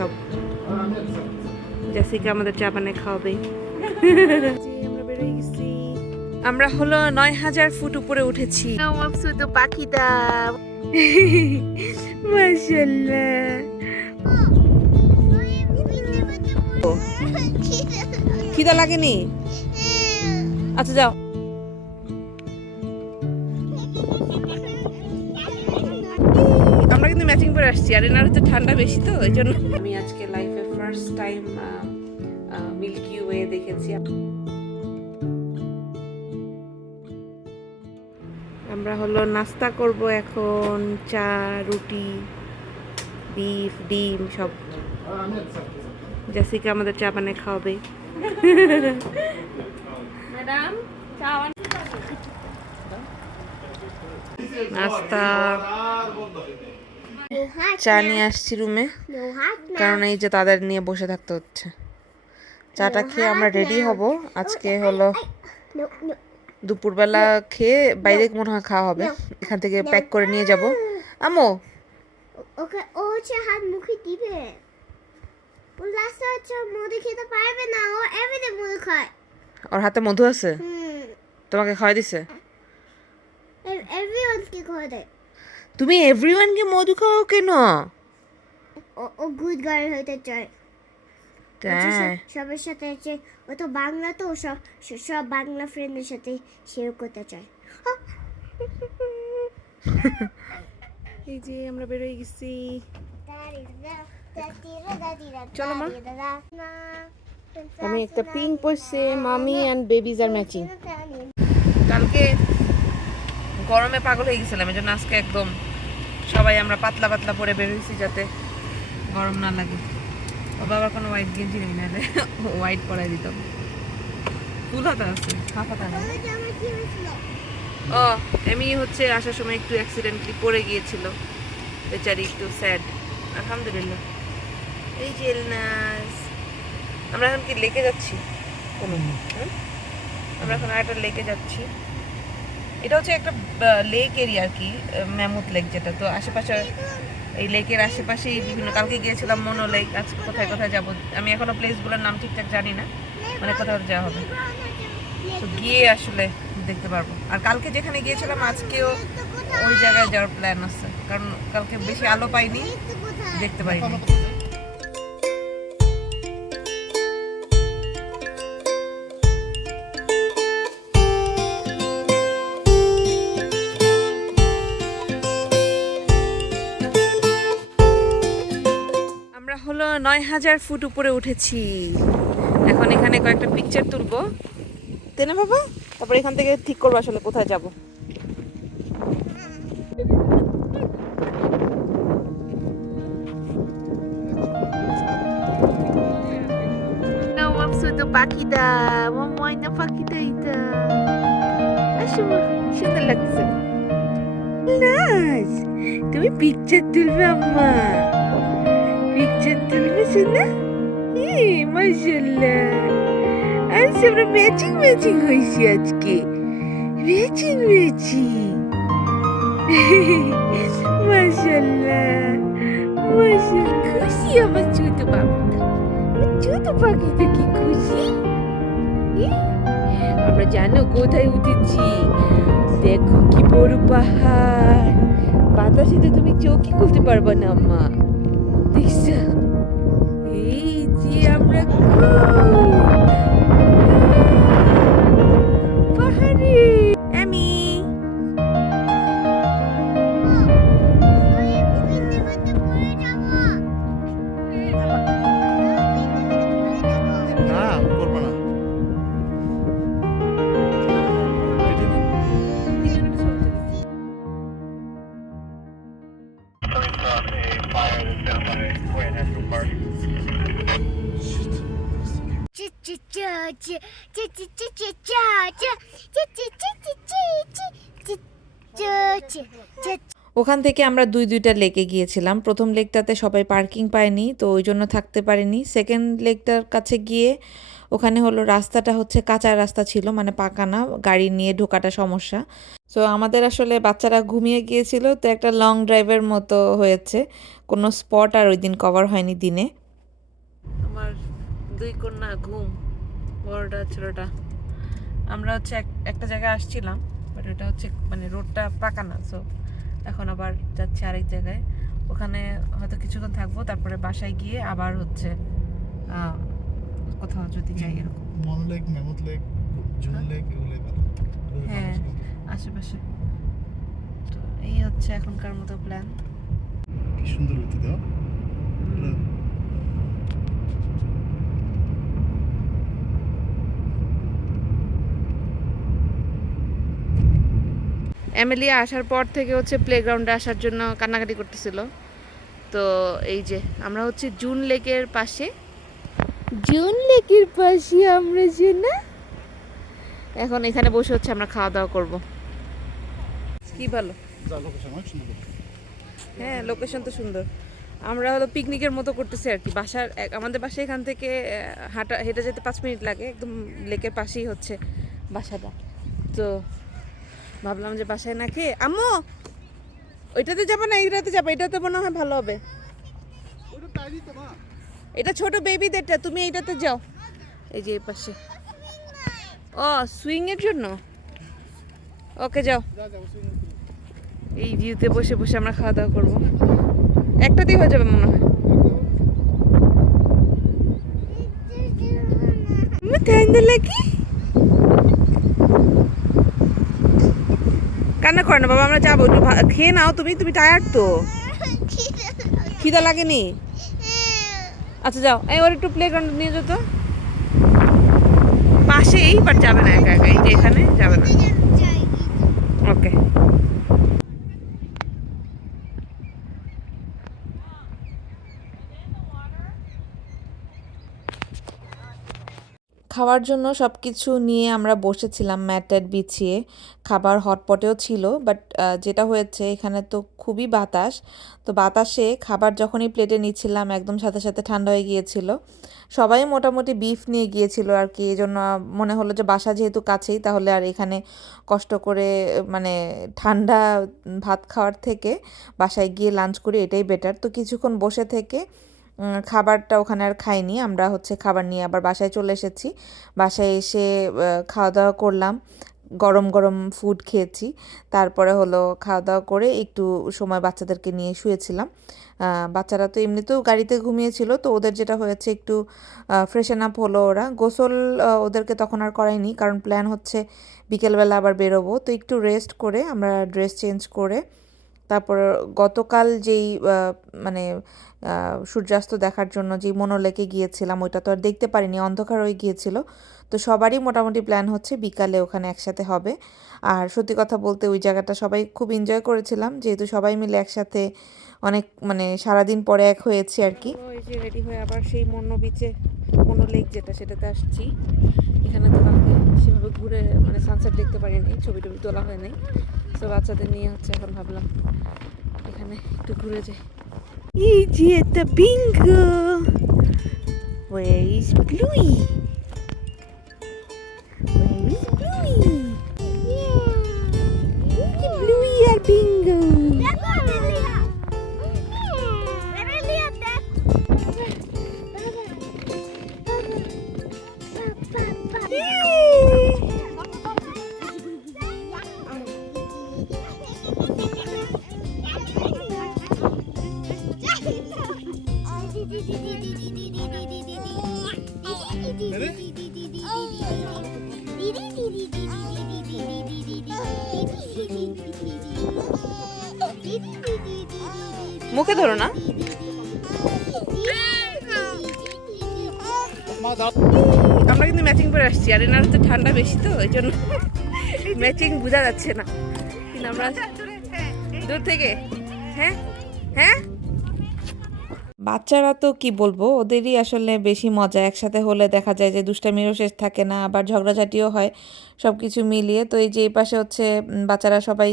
সব। জাসিকা আমাদের চা বানিয়ে খাওয়াবে। আমরা হলো নয় হাজার ফুট উপরে উঠেছি। তো পাখিটা। খিদা লাগেনি? আচ্ছা যাও। কিন্তু ম্যাচিং করে আসছি আর এনার হচ্ছে ঠান্ডা বেশি তো এই জন্য। আমি আজকে লাইফে ফার্স্ট টাইম মিল্কি ওয়ে দেখেছি। আমরা হলো নাস্তা করব এখন চা রুটি বিফ ডিম সব। জাসিকা আমাদের চা বানিয়ে খাওয়াবে। ম্যাডাম চা নাস্তা। চা নিয়ে আসছি রুমে। কারণ এই যে তাদের নিয়ে বসে থাকতে হচ্ছে। চাটা খেয়ে আমরা রেডি হব। আজকে হলো দুপুরবেলা খেয়ে বাইরে মনে হয় খাওয়া হবে। এখান থেকে প্যাক করে নিয়ে যাব। আমো। ওকে ও হচ্ছে হাত মুখে দিবে। লাস্টে হচ্ছে মধু খেতে পারবে না। ও মধু খায়। ওর হাতে মধু আছে? তোমাকে খাওয়াই দিছে? এভরিওয়ানকে খাওয়া দেয়। তুমি এভরিওয়ানকে মধু খাও কেন? ও ও গুড গার্ল হতে চায়। সবার সাথে হচ্ছে ও তো বাংলা তো সব সব বাংলা ফ্রেন্ডের সাথে শেয়ার করতে চায়। এই যে আমরা বেরোয় গেছি। চলো মা। আমি একটা পিঙ্ক পরছে মামি অ্যান্ড বেবিজ আর ম্যাচিং কালকে গরমে পাগল হয়ে গেছিলাম এই জন্য আজকে একদম সবাই আমরা পাতলা পাতলা পরে বের হয়েছি যাতে গরম না লাগে। ও বাবা কোনো হোয়াইট গেঞ্জি নেই না হোয়াইট পরাই দিতাম। ফুল হাতা আছে হাফ হাতা ও এমনি হচ্ছে আসার সময় একটু অ্যাক্সিডেন্টলি পড়ে গিয়েছিল। বেচারি একটু স্যাড আলহামদুলিল্লাহ। এই যে এলনাস। আমরা এখন কি লেকে যাচ্ছি? আমরা এখন আরেকটা লেকে যাচ্ছি। এটা হচ্ছে একটা লেক এরিয়া আর কি ম্যামুথ লেক যেটা। তো আশেপাশে, এই লেকের আশেপাশেই বিভিন্ন, কালকে গিয়েছিলাম মনো লেক আজকে কোথায় কোথায় যাব? আমি এখনও প্লেসগুলোর নাম ঠিকঠাক জানি না মানে কোথাও যাওয়া হবে। তো গিয়ে আসলে দেখতে পারব। আর কালকে যেখানে গিয়েছিলাম, আজকেও ওই জায়গায় যাওয়ার প্ল্যান আছে। কারণ কালকে বেশি আলো পাইনি, দেখতে পারিনি হলো নয় হাজার ফুট উপরে উঠেছি। এখন এখানে কয়েকটা পিকচার তুলবো। তাই না বাবা? তারপর এখান থেকে ঠিক করব আসলে কোথায় যাব। পাখিটা। ময়না পাখিটা এটা সুন্দর লাগছে তুমি পিকচার তুলবে আম্মা। পিকচার তুলবে শোনা এ মাশাল্লাহ আজ আমরা ম্যাচিং ম্যাচিং হয়েছি আজকে। Matching matching. মাশাল্লাহ মাশাল্লাহ খুশি আমার ছোট বাবুটা। ছোট পাখিটা কি খুশি? আমরা জানো কোথায় উঠেছি। দেখো কি বড় পাহাড়। বাতাসে তো তুমি চোখই খুলতে পারবে না আম্মা আমরা কই? ওখান থেকে আমরা দুই, দুইটা লেকে গিয়েছিলাম। প্রথম লেকটাতে সবাই পার্কিং পায়নি, তো ওই জন্য থাকতে পারিনি। সেকেন্ড লেকটার কাছে গিয়ে ওখানে হলো রাস্তাটা হচ্ছে কাঁচা রাস্তা ছিল মানে পাকা না, গাড়ি নিয়ে ঢোকাটা সমস্যা। তো আমাদের আসলে বাচ্চারা ঘুমিয়ে গিয়েছিল, তো একটা লং ড্রাইভের মতো হয়েছে। কোনো স্পট আর ওই দিন কভার হয়নি দিনে। আমার দুই কন্যা ঘুম, বড়টা, ছোটটা। আমরা হচ্ছে এক- একটা জায়গায় আসছিলাম। বাট ওটা হচ্ছে মানে রোডটা পাকা না সো এখন আবার যাচ্ছি আরেক জায়গায়। ওখানে হয়তো কিছুক্ষণ থাকব তারপরে বাসায় গিয়ে আবার হচ্ছে কোথাও যদি যাই এরকম। মন লেক মেমত লেক জুন লেক এগুলো হ্যাঁ। আশেপাশে। তো এই হচ্ছে এখনকার মতো প্ল্যান কি সুন্দর হইতে দাও। এমএলএ আসার পর থেকে হচ্ছে প্লেগ্রাউন্ডে আসার জন্য কান্নাকাটি করতেছিল। তো এই যে আমরা হচ্ছে জুন লেকের পাশে। জুন লেকের পাশে আমরা যে না? এখন এখানে বসে হচ্ছে আমরা খাওয়া দাওয়া করব। কি ভালো হ্যাঁ লোকেশন তো সুন্দর। আমরা হলো পিকনিকের মতো করতেছি আর কি। বাসার আমাদের বাসা এখান থেকে হাঁটা হেঁটে যেতে পাঁচ মিনিট লাগে। একদম লেকের পাশেই হচ্ছে বাসাটা। তো ভাবলাম যে বাসায় না খেয়ে আম্মু! ওইটাতে যাব না এইটাতে যাব? এটাতে মনে হয় ভালো হবে। এটা ছোট বেবিদেরটা তুমি এইটাতে যাও। এই যে এই পাশে। ও সুইং এর জন্য? ওকে, যাও। যাও এই ভিউতে বসে বসে আমরা খাওয়া দাওয়া করব। একটাতেই হয়ে যাবে মনে হয়। ঠান্ডা লাগে কান্না করে না বাবা আমরা যাব। একটু খেয়ে নাও তুমি তুমি টায়ার্ড তো? খিদা লাগেনি? আচ্ছা যাও। এই ওর একটু প্লে গ্রাউন্ড নিয়ে যেত। পাশেই বাট যাবে না একা একা এই যে এখানে যাবে না। ওকে খাওয়ার জন্য সব কিছু নিয়ে আমরা বসেছিলাম ম্যাটের বিছিয়ে। খাবার হটপটেও ছিল বাট যেটা হয়েছে এখানে তো খুবই বাতাস। তো বাতাসে খাবার যখনই প্লেটে নিচ্ছিলাম একদম সাথে সাথে ঠান্ডা হয়ে গিয়েছিল। সবাই মোটামুটি বিফ নিয়ে গিয়েছিল আর কি এই জন্য মনে হলো যে বাসা যেহেতু কাছেই, তাহলে আর এখানে কষ্ট করে মানে ঠান্ডা ভাত খাওয়ার থেকে বাসায় গিয়ে লাঞ্চ করি, এটাই বেটার তো কিছুক্ষণ বসে থেকে খাবারটা ওখানে আর খাইনি। আমরা হচ্ছে খাবার নিয়ে আবার বাসায় চলে এসেছি। বাসায় এসে খাওয়া দাওয়া করলাম। গরম গরম ফুড খেয়েছি। তারপরে হলো খাওয়া দাওয়া করে একটু সময় বাচ্চাদেরকে নিয়ে শুয়েছিলাম। বাচ্চারা তো এমনিতেও গাড়িতে ঘুমিয়েছিল, তো ওদের যেটা হয়েছে একটু ফ্রেশন আপ হলো ওরা। গোসল ওদেরকে তখন আর করাইনি, কারণ প্ল্যান হচ্ছে বিকেলবেলা আবার বেরোবো। তো একটু রেস্ট করে আমরা ড্রেস চেঞ্জ করে তারপর গতকাল যেই মানে সূর্যাস্ত দেখার জন্য যেই মনোলেকে গিয়েছিলাম, ওইটা তো আর দেখতে পারিনি, অন্ধকার হয়ে গিয়েছিল। তো সবারই মোটামুটি প্ল্যান হচ্ছে বিকালে ওখানে একসাথে হবে। আর সত্যি কথা বলতে ওই জায়গাটা সবাই খুব এনজয় করেছিলাম, যেহেতু সবাই মিলে একসাথে অনেক মানে সারাদিন পরে এক হয়েছে আর কি। রেডি হয়ে আবার সেই মনো বিচে মনো লেক যেটা, সেটাতে আসছি। এখানে তো সেভাবে ঘুরে মানে সানসেট দেখতে পারিনি ছবি টবি তোলা হয় নাই তো বাচ্চাদের নিয়ে হচ্ছে এখন ভাবলাম এখানে একটু ঘুরে যাই এই যে একটা বিঙ্গো Where is Bluey? ধরো না। আমরা কিন্তু ম্যাচিং করে আসছি আর এনার তো ঠান্ডা বেশি তো ওই জন্য ম্যাচিং বোঝা যাচ্ছে না। কিন্তু আমরা দূর থেকে? হ্যাঁ? হ্যাঁ? বাচ্চারা তো কি বলব, ওদেরই আসলে বেশি মজা। একসাথে হলে দেখা যায় যে দুষ্টামিরও শেষ থাকে না, আবার ঝগড়াঝাটিও হয় সব কিছু মিলিয়ে। তো এই যে এই পাশে হচ্ছে বাচ্চারা সবাই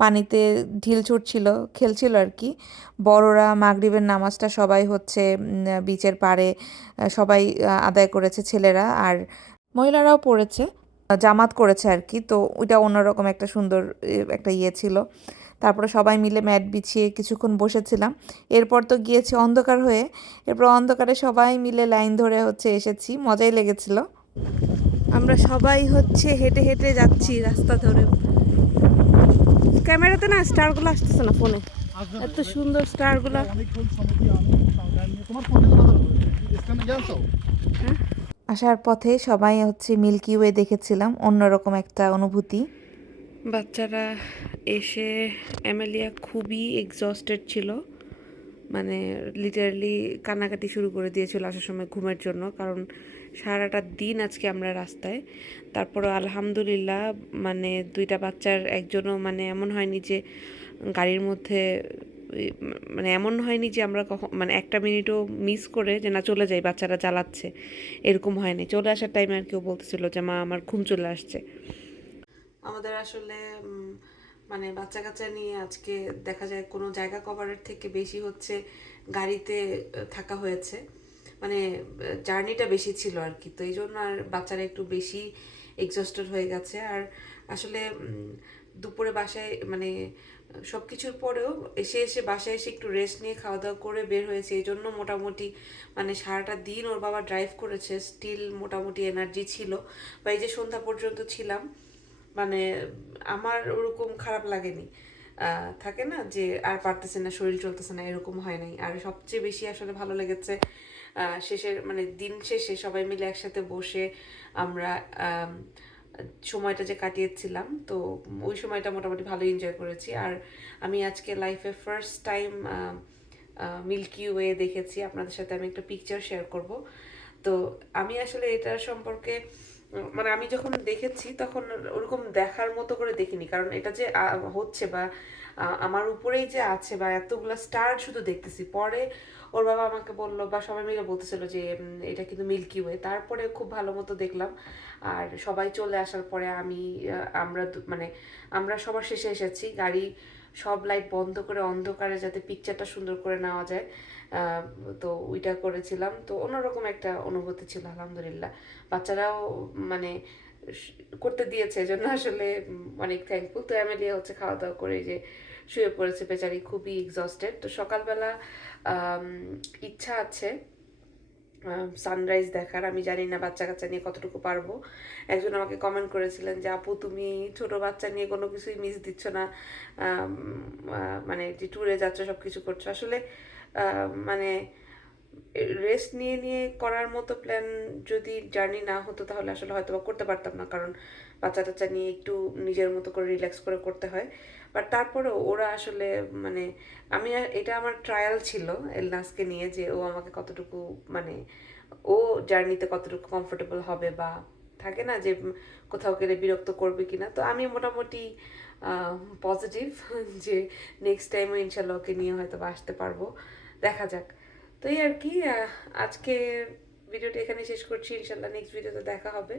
পানিতে ঢিল ছুটছিল, খেলছিল আর কি। বড়রা মাগরিবের নামাজটা সবাই হচ্ছে বিচের পাড়ে সবাই আদায় করেছে ছেলেরা আর মহিলারাও পড়েছে, জামাত করেছে আর কি। তো ওইটা অন্যরকম একটা সুন্দর একটা ইয়ে ছিল। তারপরে সবাই মিলে ম্যাট বিছিয়ে কিছুক্ষণ বসেছিলাম। এরপর তো গিয়েছে অন্ধকার হয়ে। এরপর অন্ধকারে সবাই মিলে লাইন ধরে হচ্ছে এসেছি। মজাই লেগেছিল। আমরা সবাই হচ্ছে হেঁটে হেঁটে যাচ্ছি রাস্তা ধরে। ক্যামেরাতে না স্টারগুলো আসতেছে না ফোনে। এত সুন্দর স্টারগুলো। আসার পথে সবাই হচ্ছে মিল্কি ওয়ে দেখেছিলাম। অন্যরকম একটা অনুভূতি। বাচ্চারা এসে অ্যামেলিয়া খুবই এক্সস্টেড ছিল। মানে লিটারালি কান্নাকাটি শুরু করে দিয়েছিল আসার সময় ঘুমের জন্য, কারণ সারাটা দিন আজকে আমরা রাস্তায়। তারপরে আলহামদুলিল্লাহ মানে দুইটা বাচ্চার একজনও মানে এমন হয়নি যে গাড়ির মধ্যে মানে এমন হয়নি যে আমরা কখন মানে একটা মিনিটও মিস করে যে না চলে যাই, বাচ্চারা চালাচ্ছে এরকম হয়নি। চলে আসার টাইমে আর কেউ বলতেছিল যে, মা, আমার ঘুম চলে আসছে। আমাদের আসলে মানে বাচ্চা কাচ্চা নিয়ে আজকে দেখা যায় কোনো জায়গা কভারের থেকে বেশি হচ্ছে গাড়িতে থাকা হয়েছে। মানে জার্নিটা বেশি ছিল আর কি। তো এই জন্য আর বাচ্চারা একটু বেশি এক্সস্টেড হয়ে গেছে। আর আসলে দুপুরে বাসায় মানে সব কিছুর পরেও এসে এসে বাসায় এসে একটু রেস্ট নিয়ে খাওয়া দাওয়া করে বের হয়েছে। এই জন্য মোটামুটি মানে সারাটা দিন ওর বাবা ড্রাইভ করেছে। স্টিল মোটামুটি এনার্জি ছিল। বা এই যে সন্ধ্যা পর্যন্ত ছিলাম আমার ওরকম খারাপ লাগেনি। থাকে না যে আর পারতেছে না, শরীর চলতেছে না, এরকম হয় নাই। আর সবচেয়ে বেশি আসলে ভালো লেগেছে শেষের মানে দিন শেষে সবাই মিলে একসাথে বসে আমরা সময়টা যে কাটিয়েছিলাম, তো ওই সময়টা মোটামুটি ভালো এনজয় করেছি। আর আমি আজকে লাইফে ফার্স্ট টাইম মিল্কি ওয়ে দেখেছি। আপনাদের সাথে আমি একটা পিকচার শেয়ার করব। তো আমি আসলে এটা সম্পর্কে মানে আমি যখন দেখেছি তখন ওরকম দেখার মতো করে দেখিনি। কারণ এটা যে হচ্ছে বা আমার উপরেই যে আছে বা এতগুলো স্টার শুধু দেখতেছি। পরে ওর বাবা আমাকে বলল বা সবাই মিলে বলতেছিল যে এটা কিন্তু মিল্কি ওয়ে তারপরে খুব ভালো মতো দেখলাম। আর সবাই চলে আসার পরে আমি আমরা মানে আমরা সবার শেষে এসেছি। গাড়ি সব লাইট বন্ধ করে অন্ধকারে যাতে পিকচারটা সুন্দর করে নেওয়া যায়। তো ওইটা করেছিলাম। তো অন্যরকম একটা অনুভূতি ছিল, আলহামদুলিল্লাহ। বাচ্চারাও মানে করতে দিয়েছে এজন্য আসলে অনেক থ্যাঙ্কফুল তো অ্যামেলিয়া হচ্ছে খাওয়া দাওয়া করে যে শুয়ে পড়েছে, বেচারি খুবই এক্সস্টেড তো সকালবেলা ইচ্ছা আছে। সানরাইজ দেখার, আমি জানি না বাচ্চা কাচ্চা নিয়ে কতটুকু পারব। একজন আমাকে কমেন্ট করেছিলেন যে, আপু, তুমি ছোট বাচ্চা নিয়ে কোনো কিছুই মিস দিচ্ছ না। মানে যে ট্যুরে যাচ্ছ সব কিছু করছ। আসলে মানে রেস্ট নিয়ে নিয়ে করার মতো প্ল্যান যদি জার্নি না হতো, তাহলে আসলে হয়তো করতে পারতাম না। কারণ বাচ্চা টাচ্চা নিয়ে একটু নিজের মতো করে রিল্যাক্স করে করতে হয়। বাট তারপরেও ওরা আসলে মানে আমি এটা আমার ট্রায়াল ছিল এলনাসকে নিয়ে যে ও আমাকে কতটুকু মানে ও জার্নিতে কতটুকু কমফোর্টেবল হবে বা থাকে না যে কোথাও গেলে বিরক্ত করবে কিনা। তো আমি মোটামুটি পজিটিভ যে নেক্সট টাইমও ইনশাল্লাহ ওকে নিয়ে হয়তো আসতে পারব। দেখা যাক। তো এই আর কি আজকে ভিডিওটা এখানে শেষ করছি। ইনশাল্লাহ নেক্সট ভিডিওতে দেখা হবে।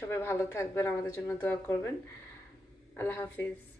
সবাই ভালো থাকবেন, আমাদের জন্য দোয়া করবেন। আল্লাহ হাফিজ।